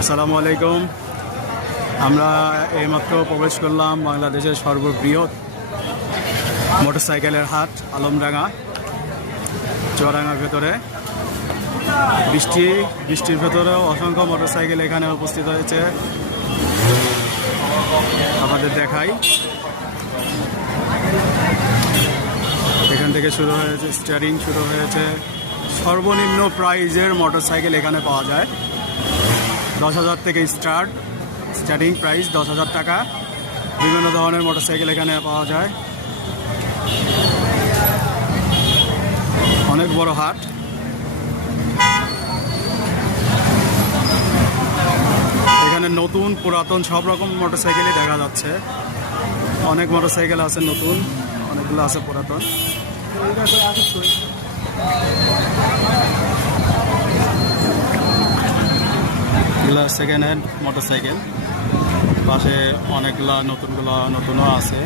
আসসালামু আলাইকুম। আমরা এইমাত্র প্রবেশ করলাম বাংলাদেশের সর্ববৃহৎ মোটরসাইকেলের হাট আলমডাঙ্গা চুয়াডাঙ্গার ভেতরে। বৃষ্টির ভেতরেও অসংখ্য মোটরসাইকেল এখানে উপস্থিত হয়েছে। আমাদের দেখাই, এখান থেকে শুরু হয়েছে, স্টিয়ারিং শুরু হয়েছে। সর্বনিম্ন প্রাইজের মোটরসাইকেল এখানে পাওয়া যায়। 10,000 থেকে স্টার্টিং প্রাইস 10,000 টাকা। বিভিন্ন ধরনের মোটরসাইকেল এখানে পাওয়া যায়। অনেক বড় হাট। এখানে নতুন পুরাতন সব রকম মোটরসাইকেলই দেখা যাচ্ছে। অনেক মোটরসাইকেল আছে নতুন, অনেকগুলো আছে পুরাতন। এগুলো সেকেন্ড হ্যান্ড মোটরসাইকেল। পাশে অনেকগুলা নতুনও আছে।